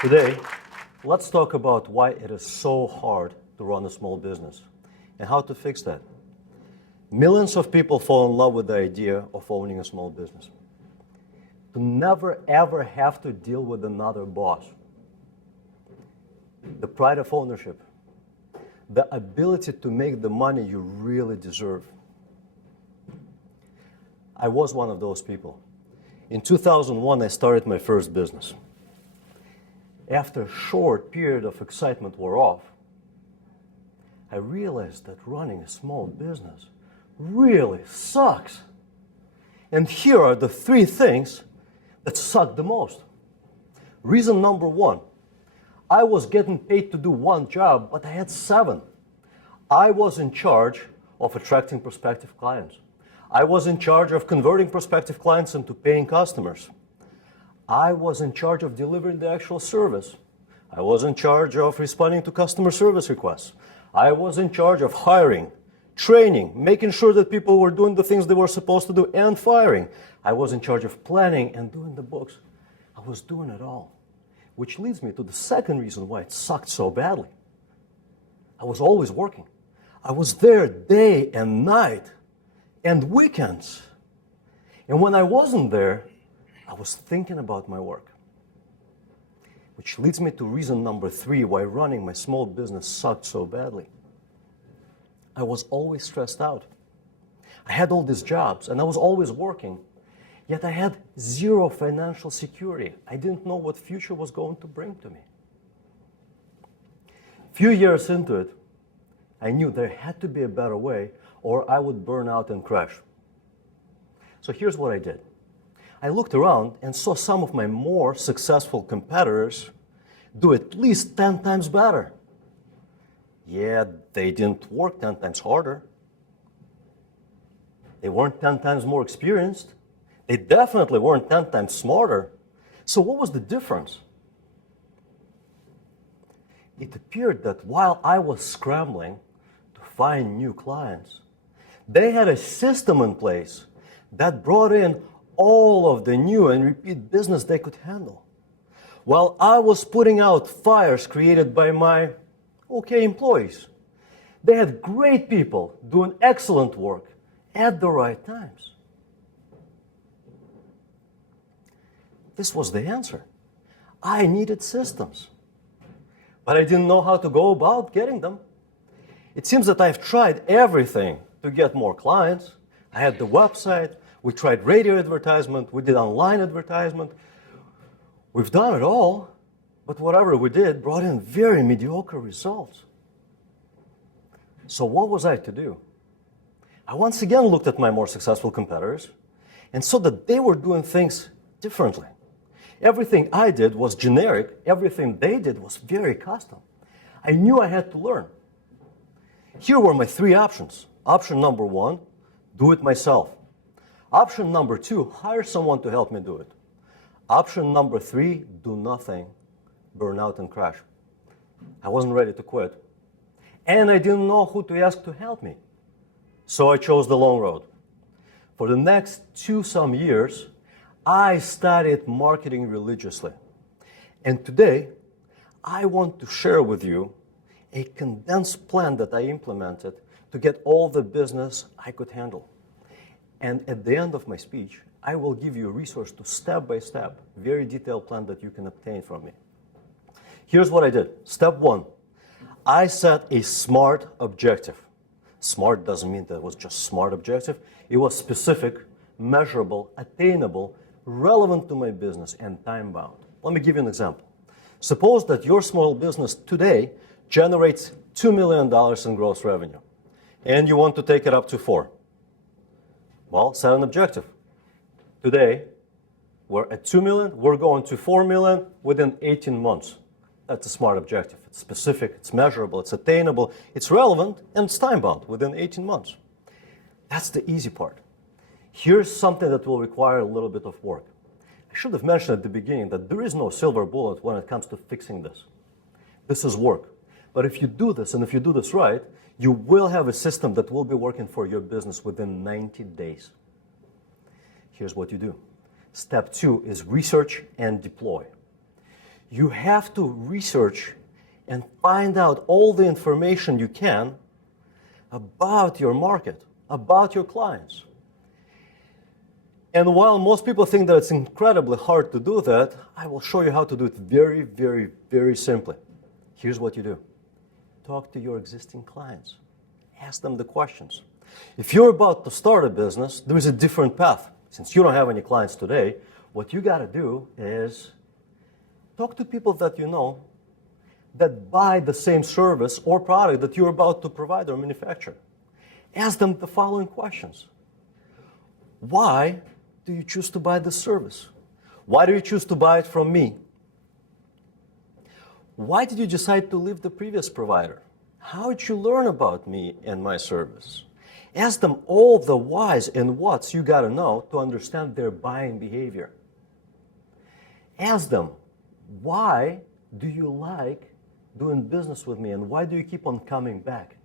Today, let's talk about why it is so hard to run a small business and how to fix that. Millions of people fall in love with the idea of owning a small business. To never ever have to deal with another boss. The pride of ownership. The ability to make the money you really deserve. I was one of those people. In 2001, I started my first business. After a short period of excitement wore off, I realized that running a small business really sucks. And here are the 3 things that suck the most. Reason number 1, I was getting paid to do 1 job, but I had 7. I was in charge of attracting prospective clients. I was in charge of converting prospective clients into paying customers. I was in charge of delivering the actual service. I was in charge of responding to customer service requests. I was in charge of hiring, training, making sure that people were doing the things they were supposed to do, and firing. I was in charge of planning and doing the books. I was doing it all. Which leads me to the second reason why it sucked so badly. I was always working. I was there day and night and weekends. And when I wasn't there, I was thinking about my work. Which leads me to reason number 3 why running my small business sucked so badly. I was always stressed out. I had all these jobs and I was always working, yet I had 0 financial security. I didn't know what future was going to bring to me. Few years into it, I knew there had to be a better way or I would burn out and crash. So here's what I did. I looked around and saw some of my more successful competitors do at least 10 times better. Yeah, they didn't work 10 times harder. They weren't 10 times more experienced. They definitely weren't 10 times smarter. So what was the difference? It appeared that while I was scrambling to find new clients, they had a system in place that brought in all of the new and repeat business they could handle. While I was putting out fires created by my okay employees, they had great people doing excellent work at the right times. This was the answer. I needed systems, but I didn't know how to go about getting them. It seems that I've tried everything to get more clients. I had the website, we tried radio advertisement, we did online advertisement. We've done it all, but whatever we did brought in very mediocre results. So what was I to do? I once again looked at my more successful competitors and saw that they were doing things differently. Everything I did was generic. Everything they did was very custom. I knew I had to learn. Here were my 3 options. Option number 1, do it myself. Option number 2, hire someone to help me do it. Option number 3, do nothing, burn out and crash. I wasn't ready to quit. And I didn't know who to ask to help me. So I chose the long road. For the next 2-some years, I studied marketing religiously. And today, I want to share with you a condensed plan that I implemented to get all the business I could handle. And at the end of my speech, I will give you a resource to step-by-step, very detailed plan that you can obtain from me. Here's what I did. Step 1, I set a SMART objective. SMART doesn't mean that it was just smart objective. It was specific, measurable, attainable, relevant to my business, and time-bound. Let me give you an example. Suppose that your small business today generates $2 million in gross revenue, and you want to take it up to 4. Well, set an objective. Today, we're at 2 million, we're going to 4 million within 18 months. That's a SMART objective. It's specific, it's measurable, it's attainable, it's relevant, and it's time-bound within 18 months. That's the easy part. Here's something that will require a little bit of work. I should have mentioned at the beginning that there is no silver bullet when it comes to fixing this. This is work. But if you do this, and if you do this right, you will have a system that will be working for your business within 90 days. Here's what you do. Step 2 is research and deploy. You have to research and find out all the information you can about your market, about your clients. And while most people think that it's incredibly hard to do that, I will show you how to do it very, very, very simply. Here's what you do. Talk to your existing clients. Ask them the questions. If you're about to start a business, there is a different path. Since you don't have any clients today, what you got to do is talk to people that you know that buy the same service or product that you're about to provide or manufacture. Ask them the following questions. Why do you choose to buy this service? Why do you choose to buy it from me? Why did you decide to leave the previous provider? How did you learn about me and my service? Ask them all the whys and whats you got to know to understand their buying behavior. Ask them, why do you like doing business with me and why do you keep on coming back?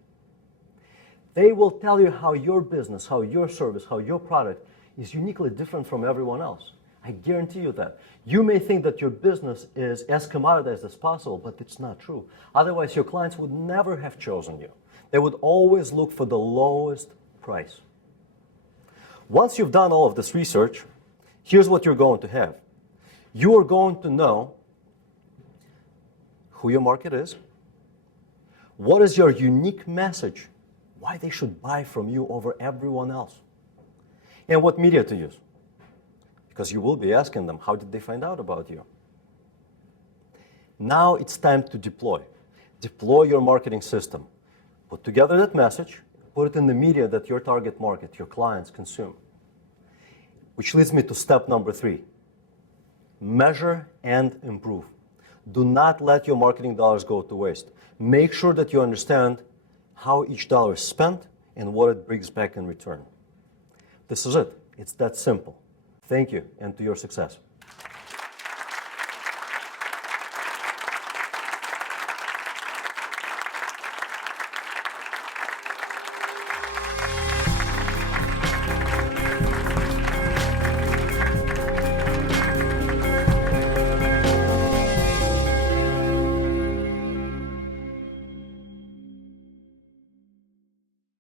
They will tell you how your business, how your service, how your product is uniquely different from everyone else. I guarantee you that. You may think that your business is as commoditized as possible, but it's not true. Otherwise, your clients would never have chosen you. They would always look for the lowest price. Once you've done all of this research, here's what you're going to have. You are going to know who your market is, what is your unique message, why they should buy from you over everyone else, and what media to use. Because you will be asking them, how did they find out about you? Now it's time to deploy. Deploy your marketing system. Put together that message, put it in the media that your target market, your clients consume. Which leads me to step number 3. Measure and improve. Do not let your marketing dollars go to waste. Make sure that you understand how each dollar is spent and what it brings back in return. This is it. It's that simple. Thank you, and to your success.